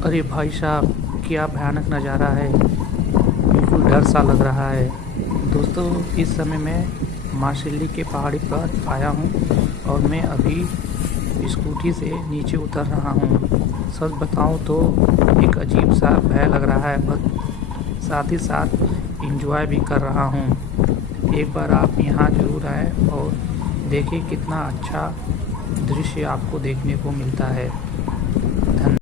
अरे भाई साहब, क्या भयानक नज़ारा है। बिल्कुल डर सा लग रहा है। दोस्तों, इस समय मैं मार्सिली के पहाड़ी पर आया हूँ और मैं अभी स्कूटी से नीचे उतर रहा हूँ। सच बताऊँ तो एक अजीब सा भय लग रहा है, बट साथ ही साथ एंजॉय भी कर रहा हूँ। एक बार आप यहाँ ज़रूर आएँ और देखें कितना अच्छा दृश्य आपको देखने को मिलता है।